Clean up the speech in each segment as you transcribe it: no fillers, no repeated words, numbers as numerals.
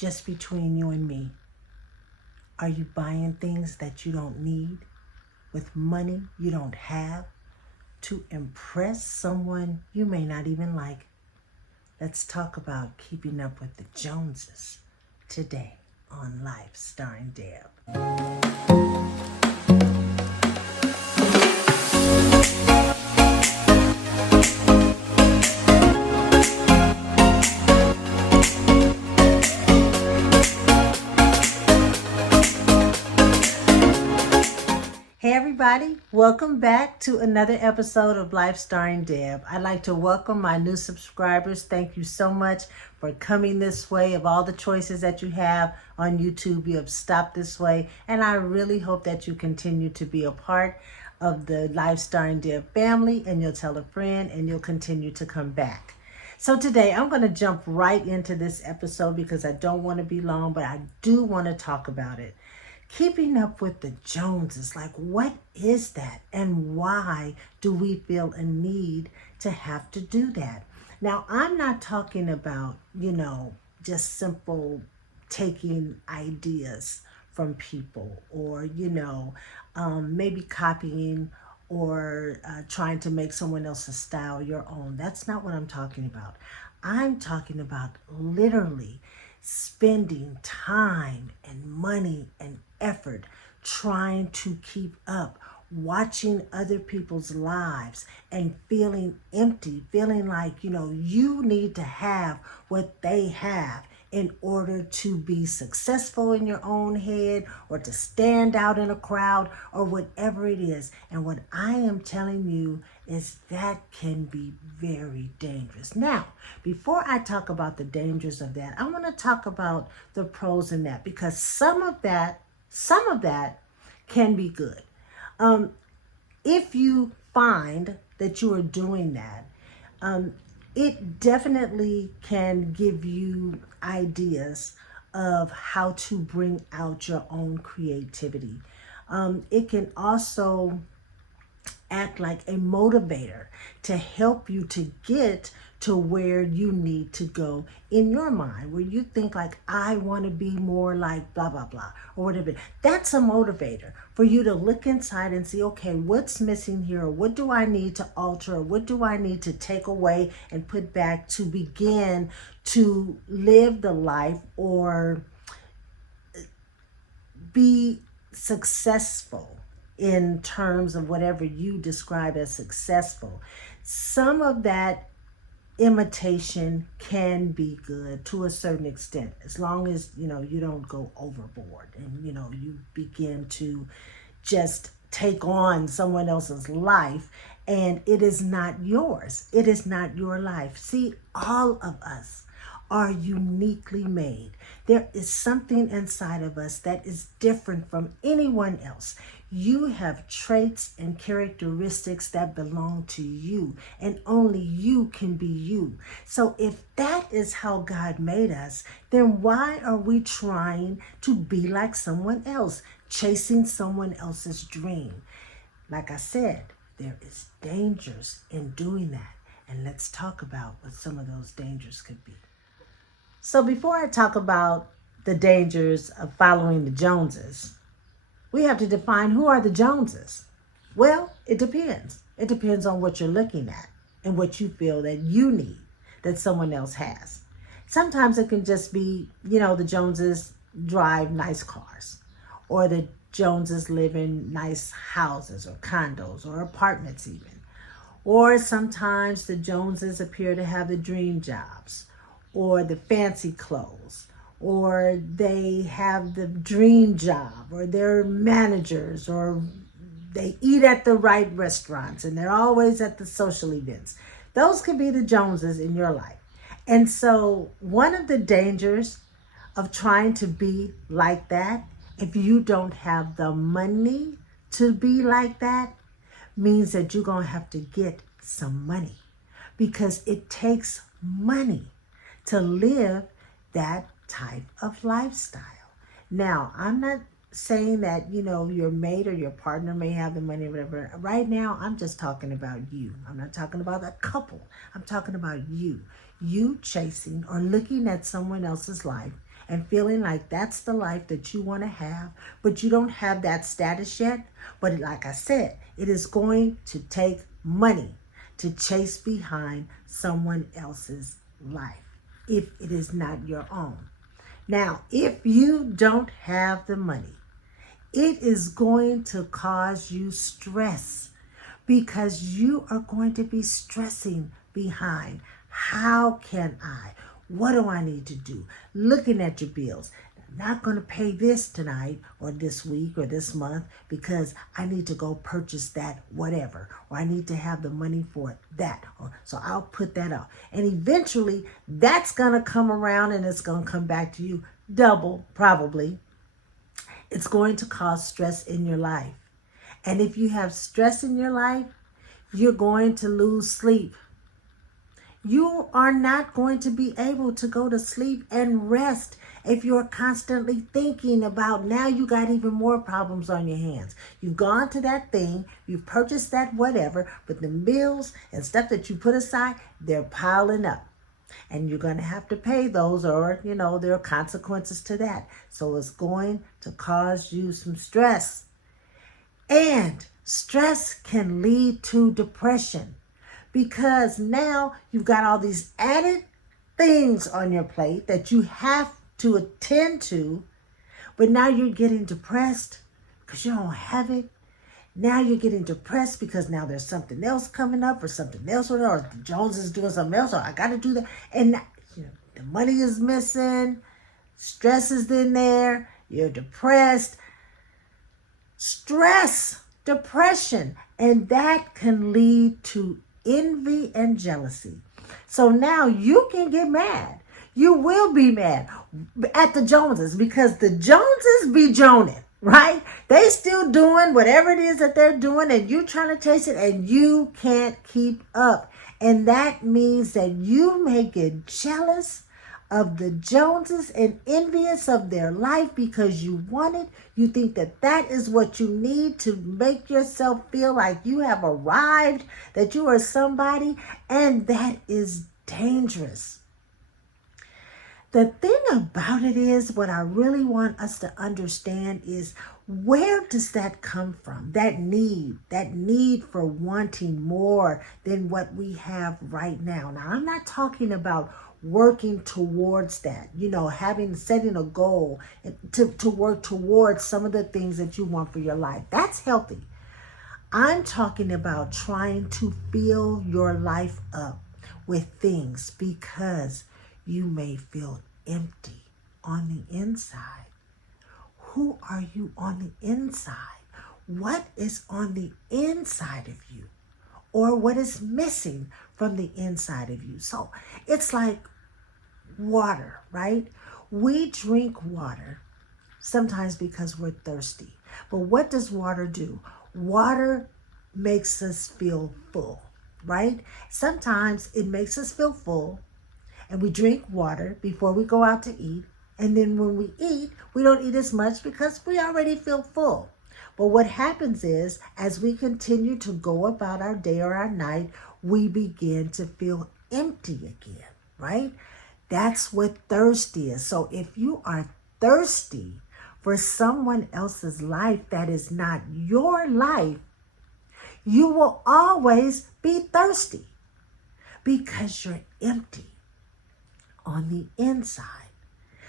just between you and me, are you buying things that you don't need with money you don't have to impress someone you may not even like? Let's talk about keeping up with the Joneses today on Life Starring Deb. Hey everybody, welcome back to another episode of Life Starring Deb. I'd like to welcome my new subscribers. Thank you so much for coming this way. Of all the choices that you have on YouTube, you have stopped this way. And I really hope that you continue to be a part of the Life Starring Deb family, and you'll tell a friend and you'll continue to come back. So today I'm going to jump right into this episode because I don't want to be long, but I do want to talk about it. Keeping up with the Joneses, like what is that and why do we feel a need to have to do that? Now, I'm not talking about, just simple taking ideas from people or, maybe copying or trying to make someone else's style your own. That's not what I'm talking about. I'm talking about literally spending time and money and effort trying to keep up, watching other people's lives and feeling empty, feeling like, you need to have what they have in order to be successful in your own head or to stand out in a crowd or whatever it is. And what I am telling you is that can be very dangerous. Now, before I talk about the dangers of that, I want to talk about the pros in that, because some of that can be good. If you find that you are doing that, it definitely can give you ideas of how to bring out your own creativity. It can also act like a motivator to help you to get to where you need to go in your mind, where you think like, I want to be more like blah, blah, blah, or whatever. That's a motivator for you to look inside and see, okay, what's missing here? Or what do I need to alter? Or what do I need to take away and put back to begin to live the life or be successful in terms of whatever you describe as successful? Some of that imitation can be good to a certain extent, as long as you don't go overboard and you begin to just take on someone else's life and it is not yours. It is not your life. See, all of us are uniquely made. There is something inside of us that is different from anyone else. You have traits and characteristics that belong to you, and only you can be you. So if that is how God made us, then why are we trying to be like someone else, chasing someone else's dream? Like I said, there is dangers in doing that. And let's talk about what some of those dangers could be. So before I talk about the dangers of following the Joneses, we have to define who are the Joneses. Well, it depends. It depends on what you're looking at and what you feel that you need that someone else has. Sometimes it can just be, the Joneses drive nice cars, or the Joneses live in nice houses or condos or apartments even. Or sometimes the Joneses appear to have the dream jobs or the fancy clothes, or they have the dream job, or they're managers, or they eat at the right restaurants and they're always at the social events. Those could be the Joneses in your life. And so one of the dangers of trying to be like that, if you don't have the money to be like that, means that you're going to have to get some money, because it takes money to live that type of lifestyle. Now, I'm not saying that, your mate or your partner may have the money or whatever. Right now, I'm just talking about you. I'm not talking about a couple. I'm talking about you. You chasing or looking at someone else's life and feeling like that's the life that you want to have, but you don't have that status yet. But like I said, it is going to take money to chase behind someone else's life if it is not your own. Now, if you don't have the money, it is going to cause you stress because you are going to be stressing behind. How can I? What do I need to do? Looking at your bills. I'm not going to pay this tonight or this week or this month because I need to go purchase that whatever, or I need to have the money for that. So I'll put that up. And eventually that's going to come around and it's going to come back to you double, probably. It's going to cause stress in your life. And if you have stress in your life, you're going to lose sleep. You are not going to be able to go to sleep and rest if you're constantly thinking about, now you got even more problems on your hands. You've gone to that thing, you've purchased that whatever, but the bills and stuff that you put aside, they're piling up. And you're going to have to pay those, or, there are consequences to that. So it's going to cause you some stress. And stress can lead to depression because now you've got all these added things on your plate that you have to attend to, but now you're getting depressed because you don't have it. Now you're getting depressed because now there's something else coming up or something else, or Jones is doing something else, or I got to do that. And the money is missing, stress is in there, you're depressed. Stress, depression, and that can lead to envy and jealousy. So now you can get mad. You will be mad at the Joneses because the Joneses be joning, right? They still doing whatever it is that they're doing and you're trying to chase it and you can't keep up. And that means that you may get jealous of the Joneses and envious of their life because you want it. You think that that is what you need to make yourself feel like you have arrived, that you are somebody, and that is dangerous. The thing about it is, what I really want us to understand is, where does that come from? That need for wanting more than what we have right now. Now, I'm not talking about working towards that, setting a goal to work towards some of the things that you want for your life. That's healthy. I'm talking about trying to fill your life up with things because you may feel empty on the inside. Who are you on the inside? What is on the inside of you? Or what is missing from the inside of you? So it's like water, right? We drink water sometimes because we're thirsty. But what does water do? Water makes us feel full, right? Sometimes it makes us feel full and we drink water before we go out to eat. And then when we eat, we don't eat as much because we already feel full. But what happens is, as we continue to go about our day or our night, we begin to feel empty again, right? That's what thirsty is. So if you are thirsty for someone else's life that is not your life, you will always be thirsty because you're empty on the inside.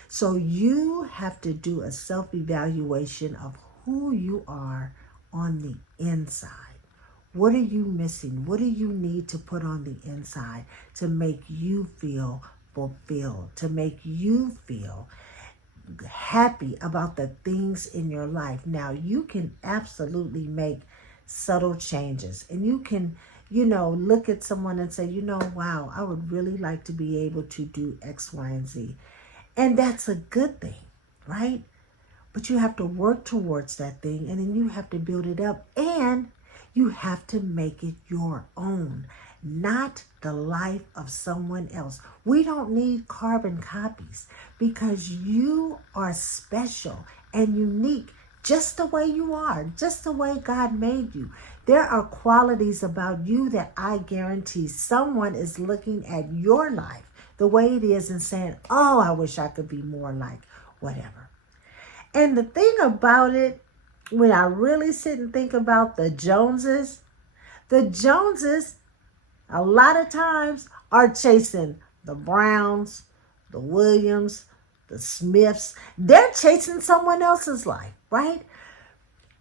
So you have to do a self-evaluation of who you are on the inside. What are you missing? What do you need to put on the inside to make you feel fulfilled, to make you feel happy about the things in your life? Now, you can absolutely make subtle changes, and you can, look at someone and say, wow, I would really like to be able to do X, Y, and Z. And that's a good thing, right? But you have to work towards that thing, and then you have to build it up, and you have to make it your own, not the life of someone else. We don't need carbon copies because you are special and unique just the way you are, just the way God made you. There are qualities about you that I guarantee someone is looking at your life, the way it is and saying, oh, I wish I could be more like whatever. And the thing about it, when I really sit and think about the Joneses a lot of times are chasing the Browns, the Williams, the Smiths. They're chasing someone else's life, right?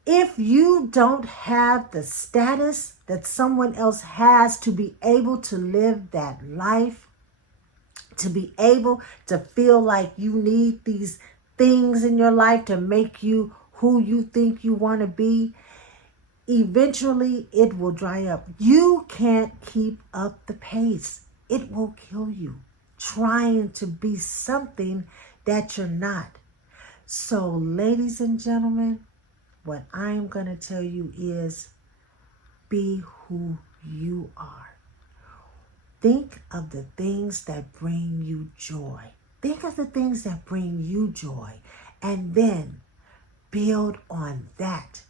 If you don't have the status that someone else has to be able to live that life, to be able to feel like you need these things in your life to make you who you think you want to be, eventually it will dry up. You can't keep up the pace. It will kill you trying to be something that you're not. So, ladies and gentlemen, what I'm going to tell you is be who you are. Think of the things that bring you joy. Think of the things that bring you joy, and then build on that.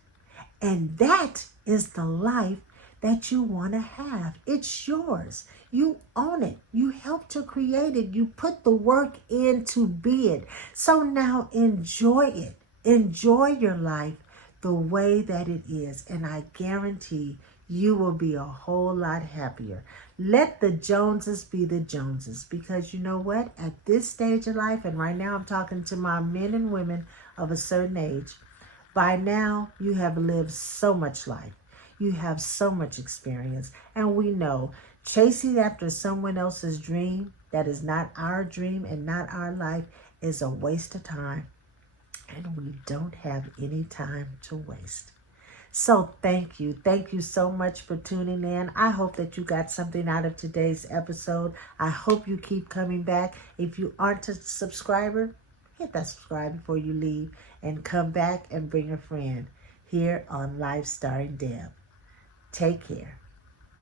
And that is the life that you want to have. It's yours. You own it. You helped to create it. You put the work in to be it. So now enjoy it. Enjoy your life the way that it is. And I guarantee you will be a whole lot happier. Let the Joneses be the Joneses. Because you know what? At this stage of life, and right now I'm talking to my men and women of a certain age, by now you have lived so much life. You have so much experience. And we know chasing after someone else's dream that is not our dream and not our life is a waste of time. And we don't have any time to waste. So thank you. Thank you so much for tuning in. I hope that you got something out of today's episode. I hope you keep coming back. If you aren't a subscriber, hit that subscribe before you leave and come back and bring a friend here on Life Starring Deb. Take care.